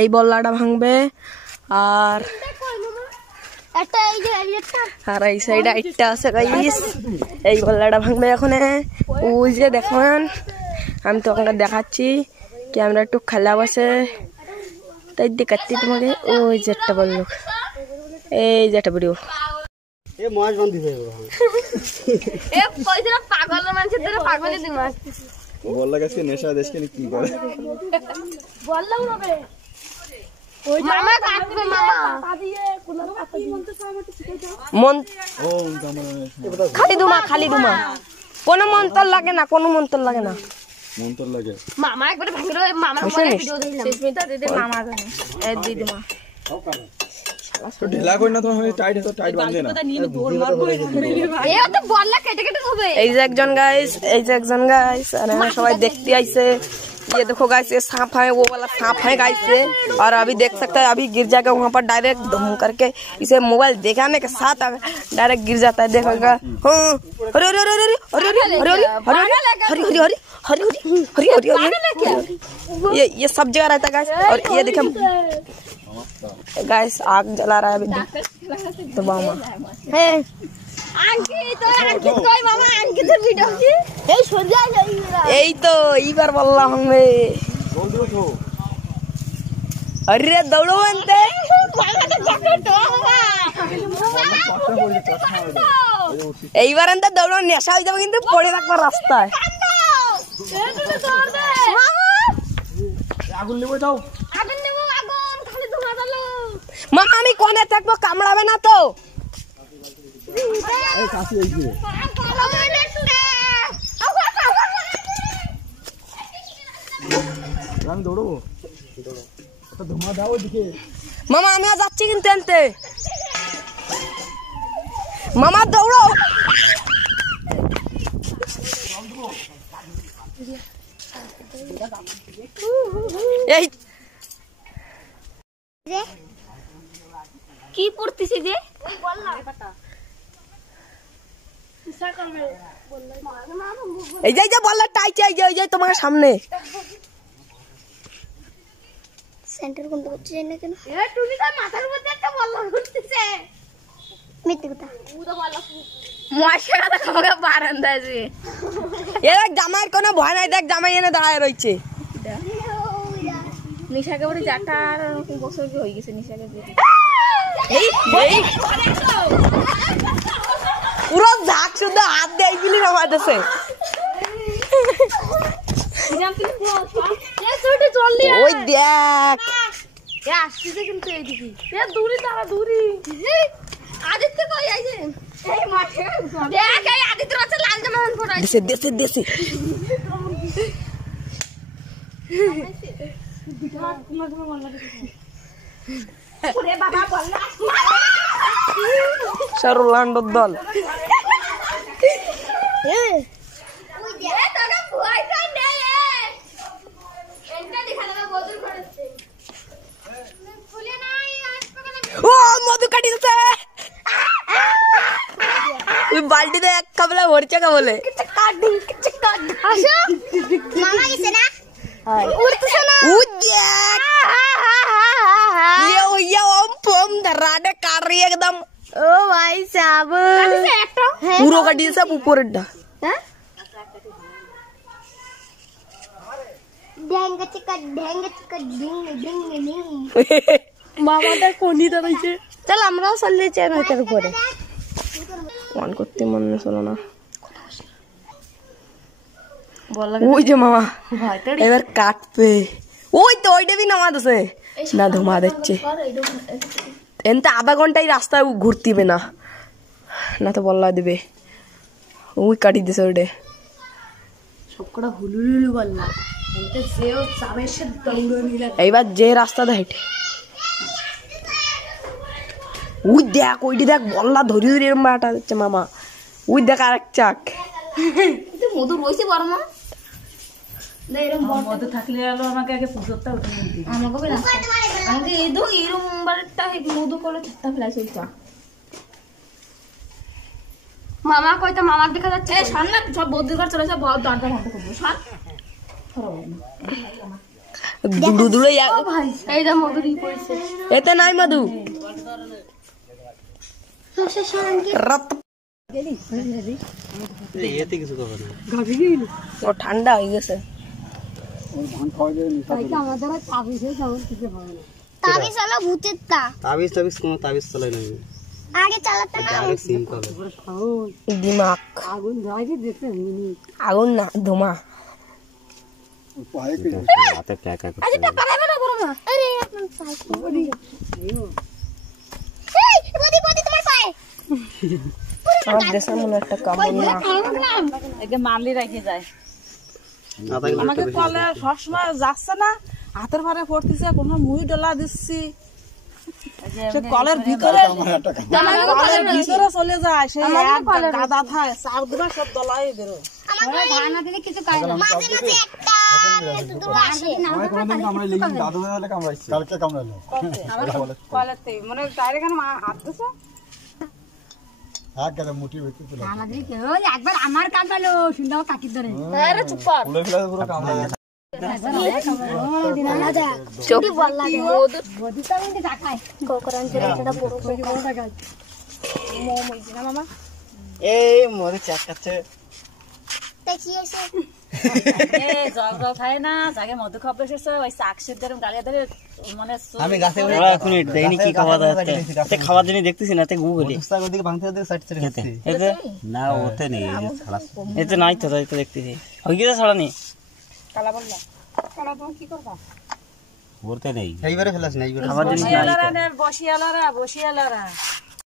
এই বল্লাটা ভাঙবে আর এই সাইডে একটা আছে গাইস, এই বল্লাটা ভাঙবে এখন। ওই যে দেখুন, আমি তো আপনাকে দেখাচ্ছি, ক্যামেরা একটু খারাপ আছে তাই দেখাচ্ছি তোমাকে। ওই যে একটা বললো, এই যে একটা ভিডিও বললা গাছকে নেশা দেশকে কি করে খালি দুমা, খালি দুমা, কোনো মন্তর লাগে না, কোনো মন্তর লাগে না। মন্তর লাগে মামা একবারে ভাঙলো, মামা ভিডিও দিলাম সুস্মিতা দিদি মামা জানে এই দিদি মা তো ঢেলা কই না, তো টাইট তো টাইট বাঁধে না, এ তো বললা কেটে কেটে হবে। এই যে একজন গাইস, এই যে একজন গাইস, আর সবাই देखते आइसे। ये देखो गाइस, ये सांप है, वो वाला सांप है गाइस से। और अभी देख सकते हैं, अभी गिर जाएगा वहाँ पर डायरेक्ट धूम करके, इसे मोबाइल दिखाने के साथ डायरेक्ट गिर जाता है, देखोगा। अरे अरे अरे अरे अरे अरे हरी हरी हरी हरी हरी हरी हरी, ये सब जगह रहता है गाइस। और ये देखें गाइस, आग जला रहा है अभी तो मामा है अंकित কই মামা, अंकित ভিডিও কি এই সোজা যাই না, এই তো এইবার বললাম আমি। জলদি ওঠো, अरे दौड़ो बनते এইবার আনতে দৌড়ো, নেশা হয়ে যাবে কিন্তু পড়ে রাখবার রাস্তায়। আগুন নেবো, যাও আগুন নেব, আগুন খালি ধোঁয়া দাও। মা আমি কোণে থাকবো, কামড়াবে না তো? এই কাশি এই যে আমি দৌড়বো, একটা ধোঁয়া দাও ওদিকে। মামা আমিও যাচ্ছি কিন্তু আনতে, মামা দৌড়ো। এই কি পড়তেছে যে এই যে বললা টাইছে, এই যে তোমার সামনে সেন্টার কোন করতে যাই না কেন? এ টুনি তার মাথার মধ্যে একটা বল্লা ঘুরতেছে, মিথ্যে কথা। ও তো বল্লা মশাটা তো খাওয়া বারান্দা আছে। এ দেখ জামাইয়ের কোনো ভয় নাই, দেখ জামাই এনে দাঁড়ায় রয়েছে। নিশাকে বলে জাটা আর বছর কি হয়ে গেছে নিশাকে দিয়ে এই এই পুরো ঝাক শুধু হাত দেয় গিলি নামাইতেছে। ওই দেখ আসছে কিন্তু এইদিকে দূরে দাঁড়া, দূরে আদিত্য কই আইছে? এই মাঠে দেখ, এই আদিত্য আছে লাল জামা পরে দেশে দেশে দেশে ওরে বাবা বললা সরলান্ডর দল। ওই দে তোরা ভয় খাই নে, এটা দেখা দাও বদল করেছে খুলে নাই আজ পকনে। ও মধু কাটি দিছে, ওই বালতিতে এক কাবলা ভরছে কা বলে আসো মামা গেছে না, উঠতেছ না ও দেখ ये ओम पोम धराडे काट रही है एकदम। ओ भाई साहब पूरा कटी सब ऊपर अड्डा ढेंग चिका डिंग डिंग डिंग মামাটা কোনি দাঁড়াইছে। চল আমরাও চলে যাই নয়টার উপরে, অন করতে মনে হলো না। ওই যে মামা এবার কাটবে, ওই তো ওইটা भी নামা দিছে না, ধুমা দিচ্ছে। এনতে আধা ঘন্টায় রাস্তায় ঘুরতিবে না, না তো বল্লা দিবে। ওই কাটি দিছে ওইটা সবকটা হুলুলুলু বললা এনতে যেও চাবে সে দৌড় নিলা। এইবার যে রাস্তা দেয় ওই দেখ, ওইটি দেখ বল্লা ধরি ধরি এরম বাটা দিচ্ছে মামা। ওই দেখ আরেক চাক মধু রয়েছে বড় মা, মধু থাকলে আমাকে আগে পুজোরটা উঠে নিতে আমাকে আমাকে এই দো এরম বারটা মধু করে ছাত্তা ফেলাইছে ওইটা। মামা কইতা মামার দেখা যাচ্ছে, এই সামনে সব বদ্রি ঘর চলে সব দরজা বন্ধ করবো সব। দুড়ু দুড়ে এইটা মধুরি পড়ছে এতে নাই মধু রত ও ঠান্ডা হয়ে গেছে তাবিজ হলো ভূতের তাবিজ কোনো তাবিজ চলে না আগে চালাতে না ডাইরেক্ট সিম্পল দিমাগ আগুন না ধোঁয়া হাতে টাকা আরে পারাবে না বড় মা আরে আপন পাই এই বদি বদি তোমার পায়ে আমার দেশের মনে একটা কামড় না একে মারলি রেখে যায় আমাকে কলে সবসময় যাচ্ছে না হাতের ভারে পড়তেছে কোনো মুই ডলা দিচ্ছি সে কলের ভিতরে কলের ভিতরে চলে যায় সে গাদা থাকে চার দুবার সব দলাই বেরোয় আমার ধারণা দিলে কিছু কাজ না মাঝে মাঝে একটা দুটো আসে না আমরা লিখি দাদু হলে কামড়াইছে কালকে কামড়ালো কলেতে মানে ডাইরেক্ট হাত দিছে হাত গেলে মুঠি হইতে চলে ধারণা দিলে কি ওই একবার আমার কামড়ালো শুনদাও কাকি ধরে আরে চুপ কর ফুলে ফেলে পুরো কামড়ালো চুপ বল লাগে বদি তো আমি দেখাই কোকরান ছেড়ে এটা বড় বড় টাকা মো মইছি না মামা এই মরে চাকাচ্ছে দেখি এসে এ জল জল খায় না জাগে মধু খাবে এসেছে ওই চাক সিদ্ধের গালিয়া ধরে মানে আমি গাছে উঠে এখন দেইনি কি খাওয়া যাচ্ছে তে খাওয়ার জন্য দেখতেছি না তে গুগলি উস্তাদ ওদিকে ভাঙতে ওদিকে সাইড সাইড খাচ্ছে এতে না ওতে নেই এতে নাই তো তাই তো দেখতেছি ওই কি ছড়ানি কালা বললা কালা তুমি কি করবা ওরতে নেই এইবারে ফেলাস না এইবারে খাবার জন্য বসিয়ালারা বসিয়ালারা